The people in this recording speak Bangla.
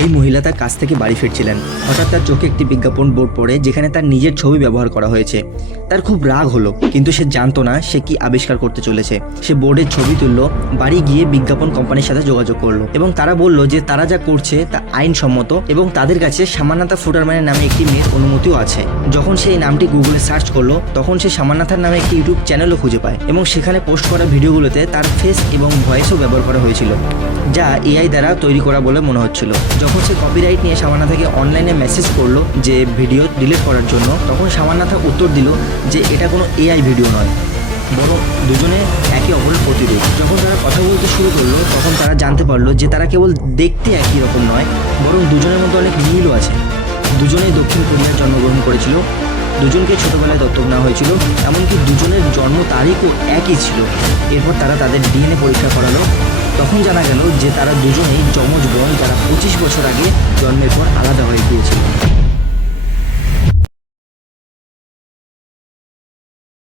এই মহিলা তার কাছ থেকে বাড়ি ফিরছিলেন। হঠাৎ তার চোখে একটি বিজ্ঞাপন বোর্ড পড়ে যেখানে তার নিজের ছবি ব্যবহার করা হয়েছে। তার খুব রাগ হলো, কিন্তু সে জানতো না সে কি আবিষ্কার করতে চলেছে। সে বোর্ডের ছবি তুললো, বাড়ি গিয়ে বিজ্ঞাপন কোম্পানির সাথে যোগাযোগ করলো এবং তারা বলল যে তারা যা করছে তা আইনসম্মত এবং তাদের কাছে সামান্নাথা ফুটারম্যানের নামে একটি মেয়ের অনুমতিও আছে। যখন সে এই নামটি গুগলে সার্চ করলো তখন সে সামান্নাথার নামে একটি ইউটিউব চ্যানেলও খুঁজে পায় এবং সেখানে পোস্ট করা ভিডিওগুলোতে তার ফেস এবং ভয়েসও ব্যবহার করা হয়েছিল, যা এআই দ্বারা তৈরি করা বলে মনে হচ্ছিল। যখন সে কপিরাইট নিয়ে সামান্নাথাকে অনলাইনে মেসেজ করলো যে ভিডিও ডিলিট করার জন্য, তখন সামান্নাথা উত্তর দিল যে এটা কোনো এআই ভিডিও নয়, বরং দুজনে একে অপরের প্রতিরূপ। যখন তারা কথা বলতে শুরু করলো তখন তারা জানতে পারলো যে তারা কেবল দেখতে একই রকম নয়, বরং দুজনের মধ্যে অনেক মিলও আছে। দুজনেই দক্ষিণ কোরিয়ায় জন্মগ্রহণ করেছিল, দুজনকে ছোটবেলায় দত্তক নেওয়া হয়েছিল, এমনকি দুজনের জন্ম তারিখও একই ছিল। এরপর তারা তাদের ডিএনএ পরীক্ষা করালো, তখন জানা গেল যে তারা দুজনেই যমজ বোন, যারা 25 বছর আগে জন্মের পর